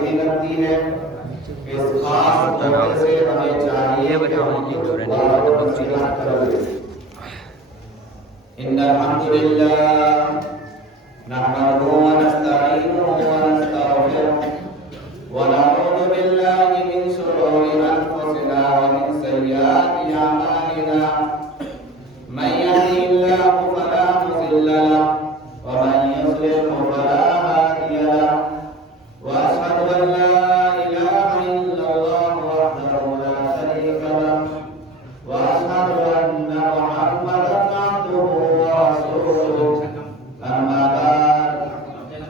بھی لگتی ہے. اس خاص موقع سے ہمیں چاہیے کہ ہم ان الحمد للہ نحمده ونستعینه ونستغفره ونعوذ باللہ من شرور انفسنا ومن سیئات اعمالنا من يهده الله فلا مضل له ومن يضلل فلا هادي له واشهد ان لا اله الا الله وحده لا شريك له واشهد ان محمدا عبده ورسوله اما بعد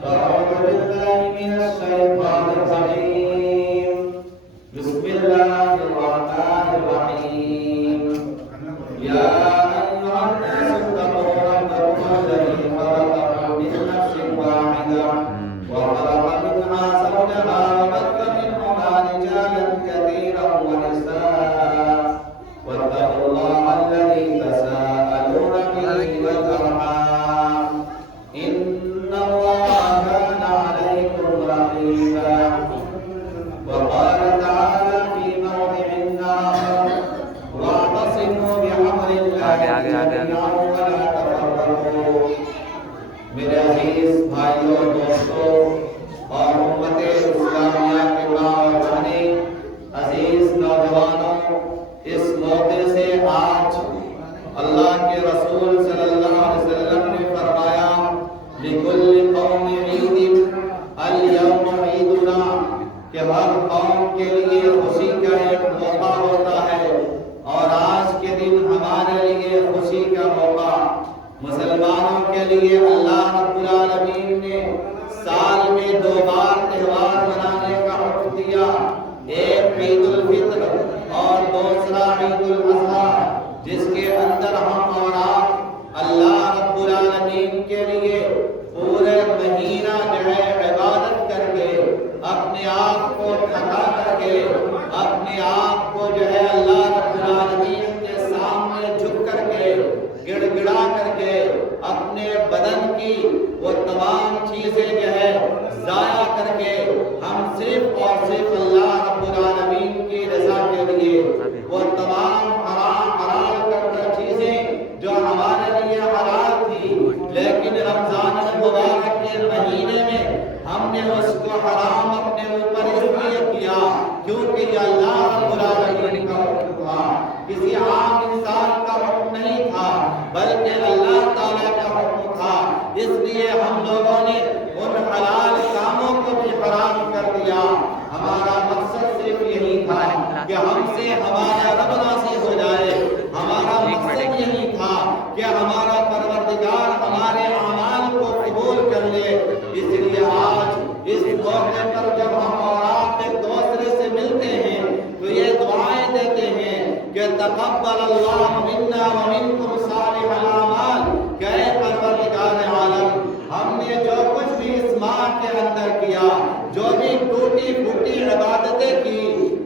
فاعوذ بالله من الشيطان الرجيم بسم الله الرحمن الرحيم يا ايها الناس اتقوا ربكم الذي خلقكم من نفس واحده وخلق منها زوجها وبث منهما رجالا كثيرا ونساء واتقوا الله الذي تساءلون به والارحام ان الله كان عليكم رقيبا. وقال تعالى في موضع آخر واعتصموا بحبل الله جميعا ولا تفرقوا. میرے عزیز بھائیوں اور دوستوں اور امت اسلامیہ کے ماں اور بہنیں، عزیز نوجوانوں، اس موقع سے آج اللہ کے رسول صلی اللہ علیہ وسلم نے فرمایا لِكُلِّ قَوْمِ عِيدٍ الْيَوْمُ عِيدُنَا کہ ہر قوم کے لیے خوشی کا ایک موقع ہوتا ہے اور آج کے دن ہمارے لیے خوشی کا موقع. مسلمانوں کے لیے اللہ رب العالمین نے سال میں 2 بار تہوار منانے کا حکم دیا، ایک عید الفطر اور دوسرا عید الاضحیٰ، جس کے اندر ہم اور آپ اللہ رب العالمین کے لیے پورے مہینہ جو ہے عبادت کر کے اپنے آپ کو تھکا کر کے اپنے آپ کو جو ہے اللہ رب العالمین کے سامنے جھک کر کے گڑ گڑا کر کے اپنے بدن کی وہ تمام چیزیں جو ہے ضائع کر کے ہم صرف اور صرف اللہ رب العالمین کی رضا کے لیے وہ تمام حرام کردہ چیزیں جو ہمارے لیے حلال تھی لیکن رمضان المبارک کے مہینے میں ہم نے اس کو حرام اپنے اوپر اس لیے کیا کیونکہ یہ اللہ رب العالمین کا حکم تھا، کسی عام انسان کا حکم نہیں تھا بلکہ اللہ تعالیٰ کا حکم تھا. اس لیے ہم لوگوں نے ان حلال کاموں کو بھی حرام کر دیا. ہمارا مقصد صرف یہی تھا کہ ہم سے ہمارا رب راضی ہو جائے. ہمارا مقصد یہی تھا کہ ہمارا پروردگار ہمارے اعمال کو قبول کر لے. اس لیے آج اس موقع پر جب ہم اور آپ ایک دوسرے سے ملتے ہیں تو یہ دعائیں دیتے ہیں کہ تقبل اللہ منا ومنکم صالح الاعمال. کہ اے پروردگار عالم، ہم نے جو کچھ بھی اس ماہ کے اندر کیا، جو بھی ٹوٹی پھوٹی عبادتیں کی،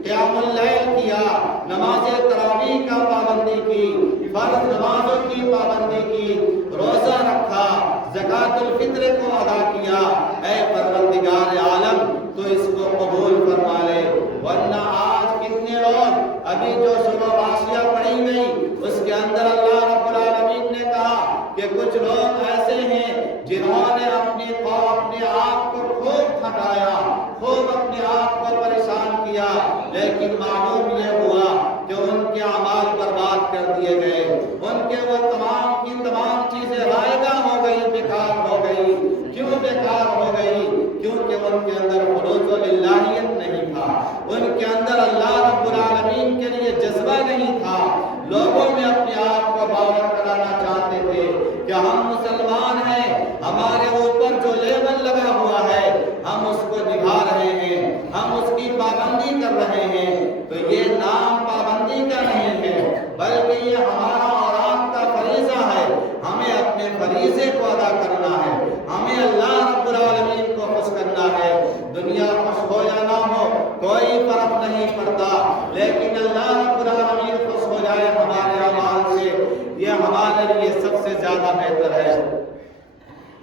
قیام اللیل کیا، نماز تراویح کا پابندی کی، فرض نمازوں کی پابندی کی، روزہ رکھا، زکوٰۃ الفطر کو ادا کیا، اے پروردگار عالم تو اس کو قبول فرما لے. ورنہ آج کتنے لوگ ابھی جو صبح باشیاں پڑھی گئی اس کے اندر اللہ رب العالمین نے کہا کہ کچھ لوگ ایسے ہیں جنہوں نے اپنے آپ کو خوب تھکایا، خوب اپنے آپ کو پریشان کیا، لیکن معلوم یہ ہوا کہ ان کے اعمال برباد کر دیے گئے. ان کے وہ تمام کی تمام چیزیں رائگاں ہو گئی، بیکار ہو گئی. کیوں بیکار ہو گئی؟ کیونکہ ان کے اندر خلوص للہیت نہیں تھا، ان کے اندر اللہ رب العالمین کے لیے جذبہ نہیں تھا. لوگوں میں اپنے آپ کو باور کرانا چاہتے تھے کہ ہم مسلمان ہیں، ہمارے اوپر جو لیبل لگا ہوا ہے ہم اس کو نبھا رہے ہیں، ہم اس کی پابندی کر رہے ہیں. تو یہ نام پابندی کا نہیں ہے بلکہ یہ ہمارا اور آپ کا فریضہ ہے. ہمیں اپنے فریضے کو ادا کرنا ہے، ہمیں اللہ رب العالمین کو خوش کرنا ہے. دنیا خوش ہو یا نہ ہو کوئی فرق نہیں پڑتا، لیکن اللہ رب العالمین خوش ہو جائے ہمارے اعمال سے، یہ ہمارے لیے سب سے زیادہ بہتر ہے.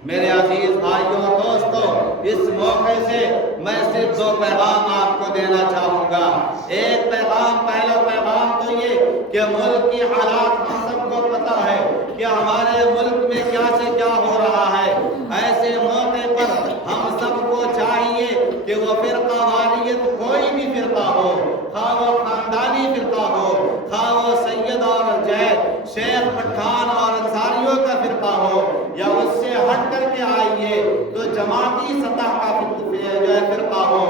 میرے عزیز بھائیوں اور دوستوں، اس موقع سے میں صرف دو پیغام آپ کو دینا چاہوں گا۔ ایک پیغام، پہلا پیغام تو یہ کہ ملک کی حالات ہم سب کو پتہ ہے کہ ہمارے ملک میں کیا سے کیا ہو رہا ہے۔ ایسے موقع پر ہم سب کو چاہیے کہ وہ فرقہ واریت کوئی بھی فرقہ ہو، خواہ وہ خاندانی فرقہ ہو، خواہ وہ سید اور شیخ پٹھان اور انصاریوں کا فرقہ ہو، یا اس سے ہٹ کر کے آئیے تو جماعتی سطح کا فرقہ ہو،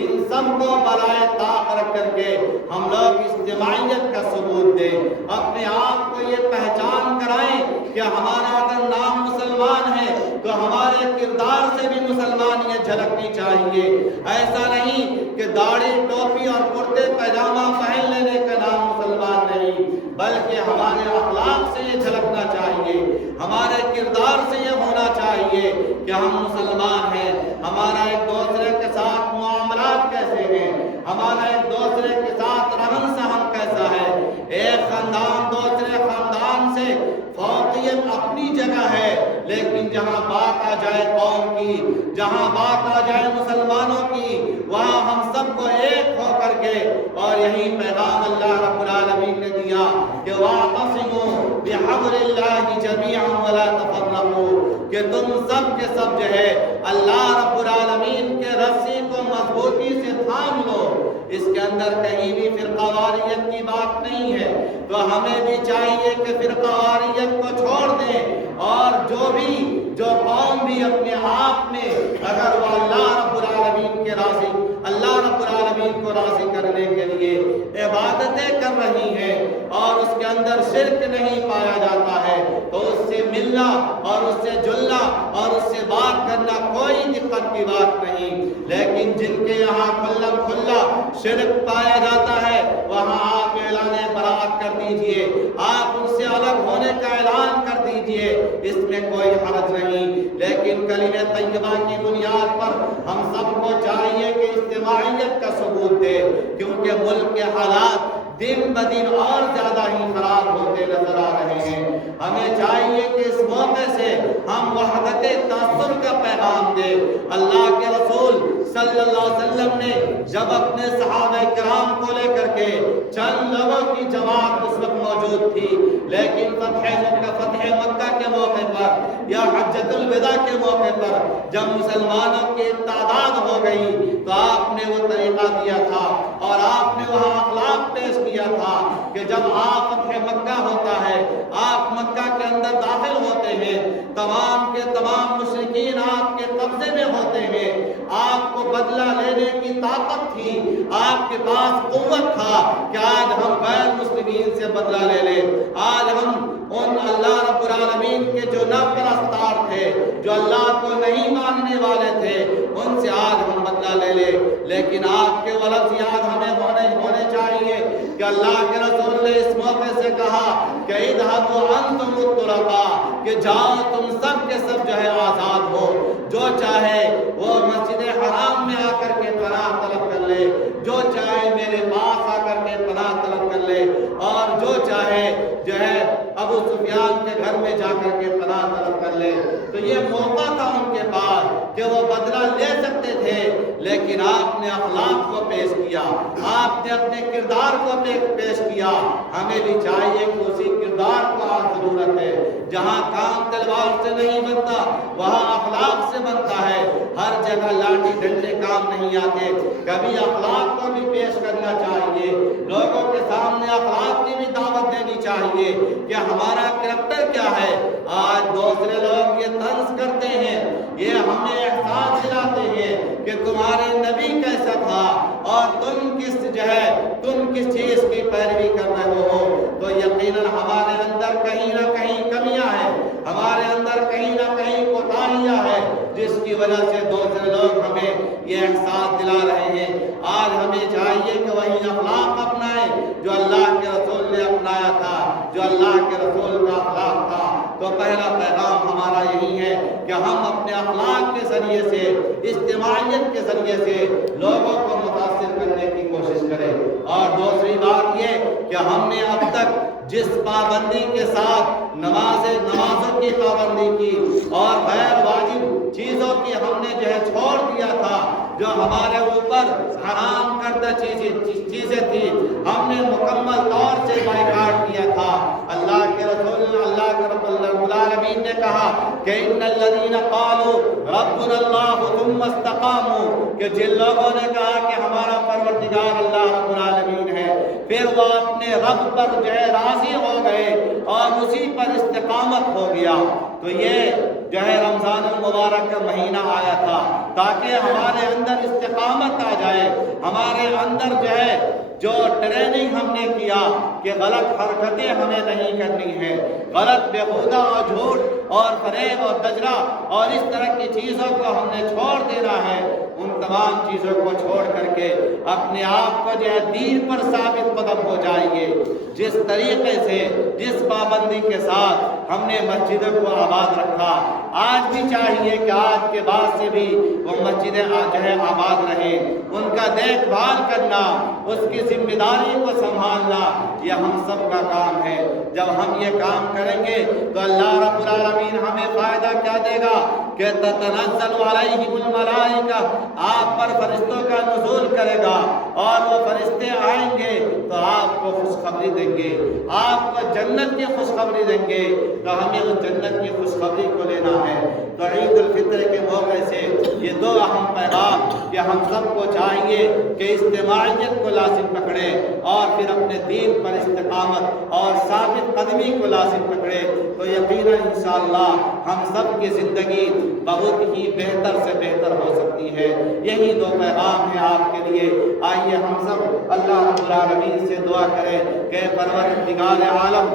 ان سب کو بالائے طاق رکھ کر کے ہم لوگ اجتماعیت کا ثبوت دیں، اپنے آپ کو یہ پہچان کرائیں کہ ہمارا اگر نام مسلمان ہے تو ہمارے کردار سے بھی مسلمانیت جھلکنی چاہیے۔ ایسا نہیں کہ داڑھی ٹوپی اور کرتے پائجامہ پہن لینے کا نام مسلمان نہیں، بلکہ ہمارے اخلاق سے یہ جھلکنا چاہیے، ہمارے کردار سے یہ ہونا چاہیے کہ ہم مسلمان ہیں، ہمارا ایک دوسرے کے ساتھ معاملات کیسے ہیں، ہمارا ایک دوسرے کے ساتھ رہن سہن کیسا ہے۔ ایک خاندان دوسرے خاندان سے فوقیت اپنی جگہ ہے، لیکن جہاں بات آ جائے قوم کی، جہاں بات آ جائے مسلمانوں کی، وہاں ہم سب کو ایک ہو کر کے، اور یہی پیغام اللہ رب العالمین نے دیا کہ وَاعْتَصِمُوا بِحَبْلِ اللَّهِ جَمِيعًا وَلَا تَفَرَّقُوا، کہ تم سب کے سب جو ہے اللہ رب العالمین کے رسی کو مضبوطی سے تھام لو۔ اس کے اندر کہیں بھی فرقہ واریت کی بات نہیں ہے، تو ہمیں بھی چاہیے کہ فرقہ واریت کو چھوڑ دیں، اور جو قوم بھی اپنے آپ میں اگر وہ اللہ رب العالمین کے راضی، اللہ رب العالمین کو راضی کرنے کے لیے عبادتیں کر رہی ہیں اور اس کے اندر شرک نہیں پایا جاتا ہے، تو اس سے ملنا اور اس سے جلنا اور اس سے بات کرنا کوئی دقت کی بات نہیں۔ لیکن جن کے یہاں کھلا شرک پایا جاتا ہے، وہاں آپ اعلان برات کر دیجئے، آپ ان سے الگ ہونے کا اعلان کر دیجئے، اس میں کوئی حرج نہیں۔ لیکن کلمہ طیبہ کی بنیاد پر ہم سب کو چاہیے کہ اجتماعیت کا ثبوت دے، کیونکہ ملک کے حالات دن بدن اور زیادہ ہی خراب ہوتے نظر آ رہے ہیں۔ ہمیں چاہیے کہ اس موقع سے ہم وحدت تاثر کا پیغام دیں۔ اللہ کے رسول صلی اللہ علیہ وسلم نے جب اپنے صحابہ کرام کو لے کر کے چند لوگوں کی جماعت اس وقت موجود تھی، لیکن فتح مکہ کے موقع پر یا حجۃ الوداع کے موقع پر جب مسلمانوں کی تعداد ہو گئی تو آپ نے وہ طریقہ دیا تھا اور آپ نے وہاں اخلاق پیش کیا تھا کہ جب آپ فتح مکہ ہوتا ہے، آپ مکہ کے اندر داخل ہوتے ہیں، تمام کے تمام مشرکین آپ کے قبضے میں ہوتے ہیں، آپ کو بدلہ لینے کی طاقت تھی، آپ کے پاس قوت تھا کہ آج ہم غیر مسلمین سے بدلہ لے لیں، آج ہم ان اللہ رب العالمین کے جو نافرستار تھے، جو اللہ کو نہیں ماننے والے تھے، ان سے آج ہم بدلہ لے لیں۔ لیکن آپ کے ولد یاد ہمیں ہونے چاہیے کہ اللہ کے رسول نے اس موقع سے کہا کہ اذهبوا انتم الطلقاء، کہ جاؤ تم سب کے سب جو ہے آزاد ہو، جو چاہے وہ مسجد حرام میں آ کر کے پناہ طلب کر لے، جو چاہے میرے پاس آ کر کے پناہ طلب کر لے، اور جو چاہے جو ہے ابو سفیان کے گھر میں جا کر کے پناہ طلب کر لے۔ تو یہ موقع تھا ان کے پاس کہ وہ بدلہ لے سکتے تھے، لیکن آپ نے اخلاق کو پیش کیا، آپ نے اپنے کردار کو پیش کیا۔ ہمیں بھی چاہیے کہ اسی کردار کو آج ضرورت ہے۔ جہاں کام تلوار سے نہیں بنتا وہاں اخلاق سے بنتا ہے۔ ہر جگہ لاٹھی ڈنڈے کام نہیں آتے، کبھی اخلاق کو بھی پیش کرنا چاہیے، لوگوں کے سامنے اخلاق کی بھی دعوت دینی چاہیے کہ ہمارا کریکٹر کیا ہے۔ آج دوسرے لوگ یہ طنز کرتے ہیں، یہ ہمیں احساس دلاتے ہیں کہ تمہارے نبی کیسا تھا اور تم کس چیز کی پیروی کر رہے ہو، تو یقیناً ہمارے اندر کہیں نہ کہیں کمیاں ہیں، ہمارے اندر کہیں نہ کہیں کوتاہیاں ہیں، جس کی وجہ سے دوسرے لوگ ہمیں یہ احساس دلا رہے ہیں۔ آج ہمیں چاہیے کہ وہی اخلاق اپنائیں جو اللہ کے رسول نے اپنایا تھا، جو اللہ کے رسول کا اخلاق تھا۔ تو پہلا پیغام ہمارا یہی ہے کہ ہم اپنے اخلاق کے ذریعے سے، اجتماعیت کے ذریعے سے لوگوں کو متاثر کرنے کی کوشش کریں۔ اور دوسری بات یہ کہ ہم نے اب تک جس پابندی کے ساتھ نمازوں کی پابندی کی اور غیر واجب چیزوں کی ہم نے چھوڑ دیا تھا، جو ہمارے اوپر حرام کردہ چیزیں تھی ہم نے مکمل طور سے بائیکاٹ کیا تھا۔ اللہ کے رسول اللہ کے رب العالمین نے کہا کہ ان الذین قالوا ربنا اللہ ثم استقاموا، کہ جن لوگوں نے کہا کہ ہمارا پروردگار اللہ رب العالمین ہے، پھر وہ اپنے رب پر راضی ہو گئے اور اسی پر استقامت ہو گیا، تو یہ رمضان المبارک کا مہینہ آیا تھا تاکہ ہمارے اندر استقامت آ جائے، ہمارے اندر جو ٹریننگ ہم نے کیا کہ غلط حرکتیں ہمیں نہیں کرنی ہیں، غلط بےہودہ اور جھوٹ اور فریب اور دجرہ اور اس طرح کی چیزوں کو ہم نے چھوڑ دینا ہے، ان تمام چیزوں کو چھوڑ کر کے اپنے آپ کو دین پر ثابت قدم ہو جائیے۔ جس طریقے سے جس پابندی کے ساتھ ہم نے مسجدوں کو آباد رکھا، آج بھی چاہیے کہ آج کے بعد سے بھی وہ مسجدیں آباد رہیں، ان کا دیکھ بھال کرنا، اس کی ذمہ داری کو سنبھالنا یہ ہم سب کا کام ہے۔ جب ہم یہ کام کریں گے تو اللہ رب العالمین ہمیں فائدہ کیا دے گا کہ تتنزل علیہم الملائکہ، آپ پر فرشتوں کا نزول کرے گا اور وہ فرشتے آئیں گے تو آپ کو خوشخبری دیں گے، آپ کو جنت کی خوشخبری دیں گے، تو ہمیں اس جنت کی خوشخبری کو لینا ہے۔ تو عید الفطر کے موقع سے یہ دو اہم پیغام کہ ہم سب کو چاہیے کہ اجتماعیت کو لازم پکڑے اور پھر اپنے دین پر استقامت اور ثابت قدمی کو لازم پکڑے، تو یقیناً انشاءاللہ ہم سب کی زندگی بہت ہی بہتر سے بہتر ہو سکتی ہے۔ یہی دو پیغام ہیں آپ کے لیے۔ آئیے ہم سب اللہ رب العالمین سے دعا کریں کہ پروردگار عالم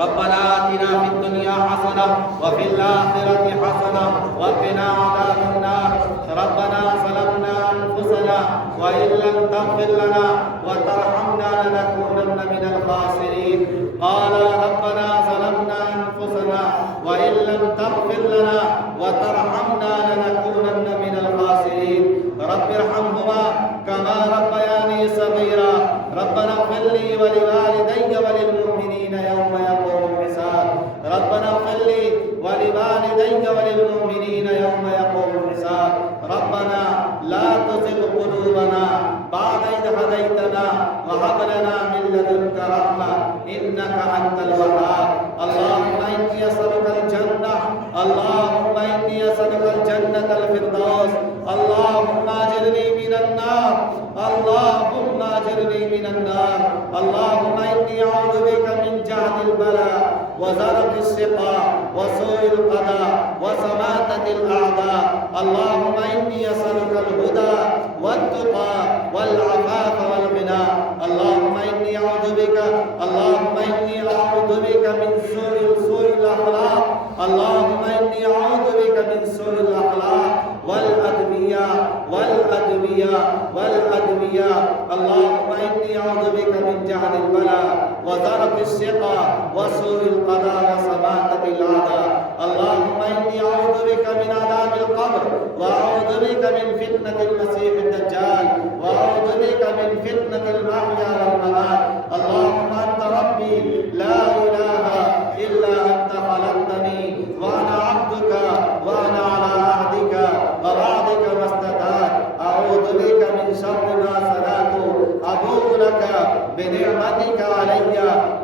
ربنا آتنا في الدنيا حسنة وفي الآخرة حسنة وقنا عذاب النار ربنا ظلمنا أنفسنا وإن لم تغفر لنا وترحمنا لنكونن من الخاسرين قال ربنا ظلمنا أنفسنا وإن لم تغفر لنا وترحمنا لنكونن من الخاسرين رب ارحمهما كما ربياني صغيرا ربنا اغفر لي ولوالدي وللمؤمنين يوم يقوم الحساب ربنا اغفر لي ولوالدي وللمؤمنين يوم يقوم الحساب ربنا لا تزغ قلوبنا بعد إذ هديتنا وهب لنا من لدنك رحمة إنك أنت الوهاب اللهم إني أسألك الجنة اللهم إني أسألك الجنة الفردوس اللهم أجرني من النار اللهم أجرني من النار اللهم إني أعوذ بك من جهد البلاء وزرق الشقاء وسوء القضاء وشماتة الأعداء اللهم إني أسألك الهدى والتقى والعفاف والغنى اللهم إني أعوذ بك من سوء الأخلاق اللهم إني أعوذ بك من سوء الأخلاق والأدوية اللهم إني أعوذ بك من جهل البلاء وزرق الشقاء وسوء القضاء وشماتة الأعداء اللهم إني أعوذ بك من عذاب القبر وأعوذ بك من فتنة المسيح الدجال وأعوذ بك من فتنة المحيا والممات اللهم أنت ربي لا إله إلا أنت خلقتني وأنا عبدك وأنا على عهدك ووعدك ما استطعت أعوذ بك من شر ما صنعت أبوء لك بنعمتك علي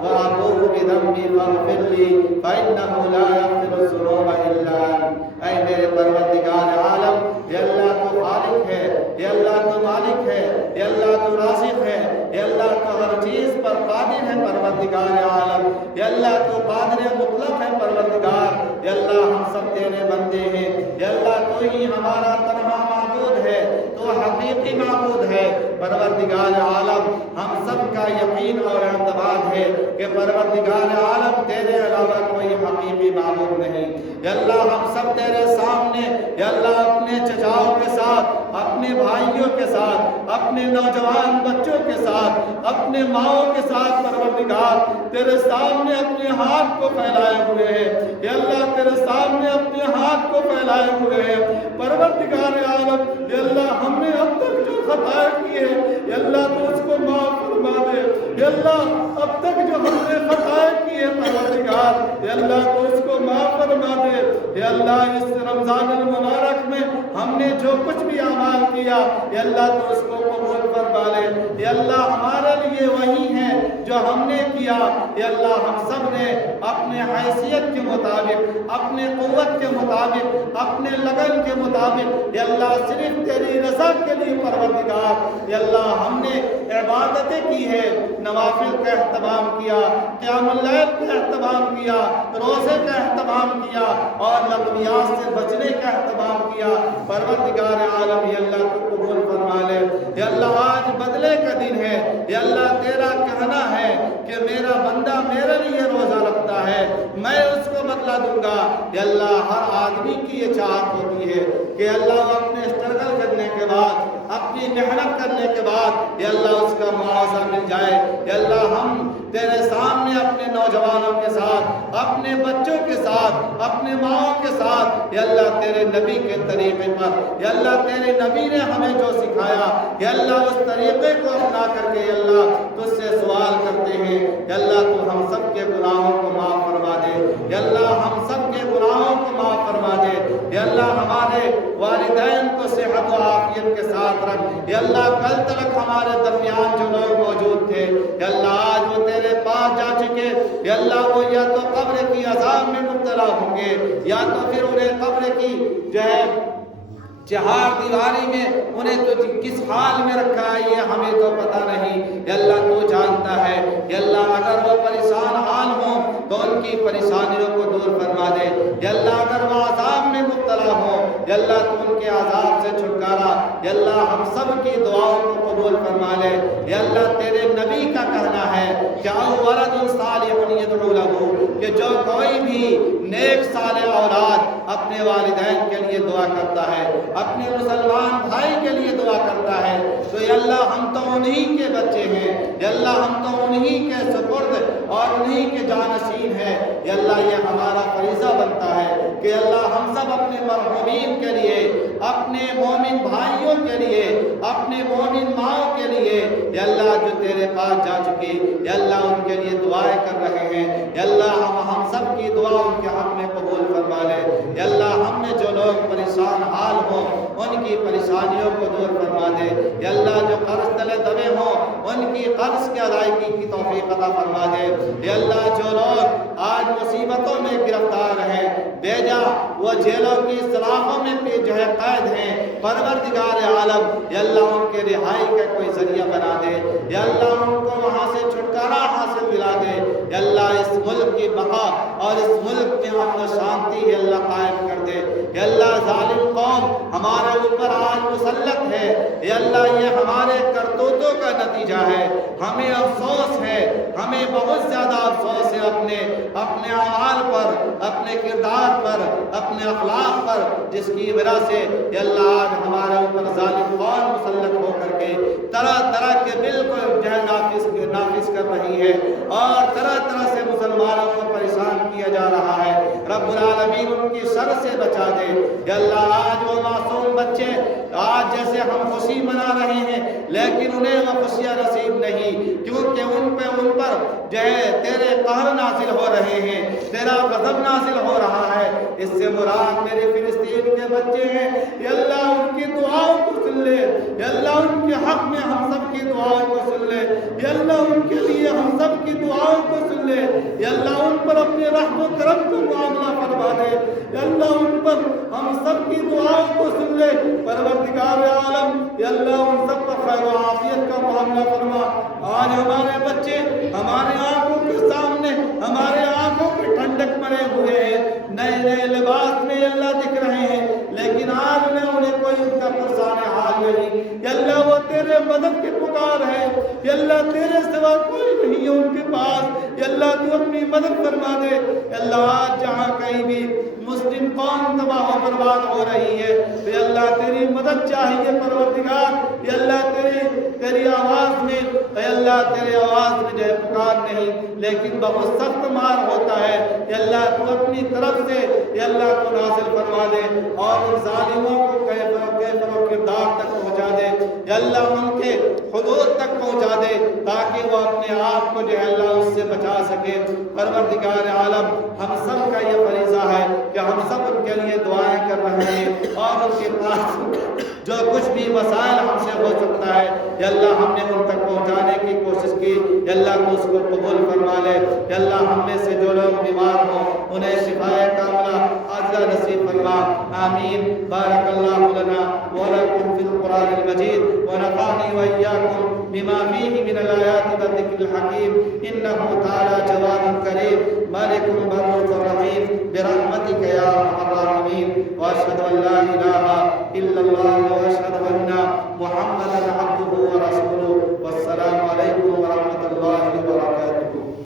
وأبوء بذنبي فاغفر لي فإنه لا يغفر الذنوب إلا أنت۔ اے میرے پروردگار عالم، یہ اللہ تو خالق ہے، یہ اللہ تو مالک ہے، یہ اللہ تو رازق ہے، یہ اللہ تو ہر چیز پر قادر ہے پروردگار عالم، یہ اللہ تو قادر مطلق ہے پروردگار، یہ اللہ ہم سب تیرے بندے ہیں، یہ اللہ تو ہی ہمارا تنہا معبود ہے، تو حقیقی معبود ہے پروردگار عالم۔ ہم سب کا یقین اور اعتماد ہے کہ پروردگار عالم تیرے علاوہ کوئی حقیقی معبود نہیں۔ یا اللہ ہم سب تیرے سامنے یا اللہ اپنے چچاؤں کے ساتھ، اپنے بھائیوں کے ساتھ، اپنے نوجوان بچوں کے ساتھ، اپنے ماؤں کے ساتھ پروردگار تیرے سامنے اپنے ہاتھ کو پھیلائے ہوئے ہیں، یا اللہ تیرے سامنے اپنے ہاتھ کو پھیلائے ہوئے ہیں پروردگار عالم۔ یا اللہ ہم نے اب تک جو خطائیں کی ہے یا اللہ تو اس کو معاف فرما دے، یا اللہ اب تک جو ہم نے خطائیں کی ہے پروردگار پروردگار یا اللہ تو اس کو معاف فرما دے یا اللہ اس رمضان المبارک میں ہم نے جو کچھ بھی اعمال کیا یا اللہ تو اس کو قبول فرما لے یا اللہ ہمارے لیے وہی ہے جو ہم نے کیا یا اللہ ہم سب نے اپنے حیثیت کے مطابق اپنے قوت کے مطابق اپنے لگن کے مطابق یا اللہ صرف تیری رضا کے لیے پروردگار یا اللہ ہم نے عبادتیں کی ہے نوافل کا اہتمام کیا قیام اللیل کا اہتمام کیا روزے کا اہتمام کیا اور لغویات سے بچنے کا اہتمام کیا پروردگار عالم یا اللہ تو قبول فرما لے یا اللہ آج بدلے کا دن ہے یا اللہ تیرا کہنا ہے کہ میرا بندہ میرے لیے روزہ رکھتا ہے میں اس کو بدلہ دوں گا یا اللہ ہر آدمی کی یہ چاہت ہوتی ہے کہ اللہ وہ اپنے اسٹرگل کرنے کے بعد اپنی محنت کرنے کے بعد یا اللہ اس کا معاوضہ مل جائے یا اللہ ہم تیرے سامنے اپنے نوجوانوں کے ساتھ اپنے بچوں کے ساتھ اپنے ماؤں کے ساتھ یا اللہ تیرے نبی کے طریقے پر یا اللہ تیرے نبی نے ہمیں جو سکھایا یا اللہ اس طریقے کو اپنا کر کے یا اللہ تجھ سے سوال کرتے ہیں یا اللہ تو ہم سب کے گناہوں کو معاف فرما دے یا اللہ ہم سب کے گناہوں کو معاف فرما دے یا اللہ ہمارے والدین کو صحت و عافیت کے ساتھ رکھ یا اللہ کل تک ہمارے درمیان جو لوگ موجود تھے یا اللہ آج وہ تیرے پاس جا چکے یا اللہ وہ یا تو قبر کی عذاب میں مبتلا ہوں گے یا تو پھر انہیں قبر کی جو ہے چہار دیواری میں انہیں تو کس حال میں رکھا ہے یہ ہمیں تو پتہ نہیں یا اللہ تو جانتا ہے یا اللہ اگر وہ پریشان حال ہوں تو ان کی پریشانیوں کو دور فرما دے یا اللہ اگر وہ عذاب میں مبتلا ہوں یا اللہ تو ان کے عذاب سے چھٹکارا یا اللہ ہم سب کی دعاؤں کو قبول فرما لے یا اللہ تیرے نبی کا کہنا ہے کہ او ولد صالح یدعو لہ کہ جو کوئی بھی نیک صالح اولاد اپنے والدین کے لیے دعا کرتا ہے اپنے مسلمان بھائی کے لیے دعا کرتا ہے تو یا اللہ ہم تو انہی کے بچے ہیں یا اللہ ہم تو انہی کے سپرد اور انہی کے جانشین ہیں یا اللہ یہ ہمارا فریضہ بنتا ہے کہ اللہ ہم سب اپنے مرحومین کے لیے اپنے مومن بھائیوں کے لیے اپنے مومن ماؤں کے لیے یا اللہ جو تیرے پاس جا چکے یا اللہ ان کے لیے دعائیں کر رہے ہیں یا اللہ ہم سب کی دعا ان کے حق میں قبول فرما لے یا اللہ ہم میں جو لوگ پریشان حال ہوں ان کی پریشانیوں کو دور فرما دے یا اللہ جو قرض تلے دبے ہوں ان کی قرض کی ادائیگی کی توفیق عطا فرما دے یا اللہ جو لوگ آج مصیبتوں میں گرفتار ہیں بیجا وہ جیلوں کی سلاخوں میں بھی جو ہے قید ہیں پروردگار عالم یا اللہ ان کے رہائی کا کوئی ذریعہ بنا دے یا اللہ ان کو وہاں سے چھٹکارا حاصل دلا دے یا اللہ اس ملک کی بقا اور اس ملک میں امن و شانتی یا اللہ قائم کر دے یا اللہ ظالم قوم ہمارے اوپر آج مسلط ہے یا اللہ یہ ہمارے کرتوتوں کا نتیجہ ہے ہمیں افسوس ہے ہمیں بہت زیادہ افسوس ہے اپنے اعمال پر اپنے کردار پر اپنے اخلاق پر جس کی وجہ سے یا اللہ آج ہمارے اوپر ظالم قوم مسلط ہو کر کے طرح طرح کے بل کو جو ہے نافذ کر رہی ہے اور طرح طرح سے مسلمانوں کو پریشان کیا جا رہا ہے رب العالمین ان کی شر سے بچا دے یا اللہ آج وہ معصوم بچے آج جیسے ہم خوشی منا رہے ہیں لیکن انہیں وہ خوشیاں نصیب نہیں کیونکہ ان پر جو ہے تیرے قہر نازل ہو رہے ہیں تیرا غضب نازل ہو رہا ہے اس سے مراد میرے فلسطین کے بچے ہیں یا اللہ ان کی دعاؤں کو سن لے یا اللہ ان کے حق میں ہم سب کی دعاؤں کو سن لے یا اللہ ان کے لیے ہم سب کی دعاؤں کو سن لے یا اللہ ان پر اپنے رحم و کرم کو معاملہ فرما دے یا اللہ ان پر ہم سب کی دعاؤں کو سن لے پروردگار عالم یا اللہ ان سب پر خیر و عافیت کا معاملہ فرما آج ہمارے بچے ہمارے آنکھوں کے سامنے ہمارے آنکھوں پہ ٹھنڈک بنے ہوئے ہیں نئے نئے لباس میں اللہ دکھ رہے ہیں لیکن آج انہیں کوئی ان کا پرسان حال نہیں یا اللہ وہ تیرے مدد کے پکار ہے یا اللہ تیرے سوا کوئی نہیں ہے ان کے پاس یا اللہ تو اپنی مدد فرما دے یا اللہ آج جہاں کہیں بھی مسلم قوم تباہ و برباد ہو رہی ہے تو یا اللہ تیری مدد چاہیے پروردگار یا اللہ تیری آواز میں اے اللہ تیری آواز میں جو ہے پکار نہیں لیکن بہت سخت مار ہوتا ہے، اے اللہ تو اپنی طرف سے اے اللہ کو نازل فرما دے اور ان ظالموں کو کیفر و کردار تک پہنچا دے، اے اللہ ان کے حدود تک پہنچا دے تاکہ وہ اپنے آپ کو جو ہے اللہ اس سے بچا سکے۔ پروردگار عالم ہم سب کا یہ فریضہ ہے کہ ہم سب ان کے لیے دعائیں کر رہے ہیں اور ان کے پاس جو کچھ بھی مسائل ہم سے ہو سکتا ہے یا اللہ ہم نے ان تک پہنچانے کی کوشش کی، یا اللہ تو اس کو قبول فرما لے، یا اللہ ہم میں سے جو لوگ بیمار ہوں انہیں شفائے کاملہ عاجلہ نصیب فرما، آمین۔ بارک اللہ لنا ولکم فی القرآن المجید ونفعنی وإیاکم بما فیہ من الآیات والذکر الحکیم، انہ تعالی جواد کریم مالک بر رحیم برحمتک یا ارحم الراحمین، واشہد ان لا الہ الا اللہ واشہد ان محمدا عبدہ ورسولہ، والسلام علیکم ورحمۃ اللہ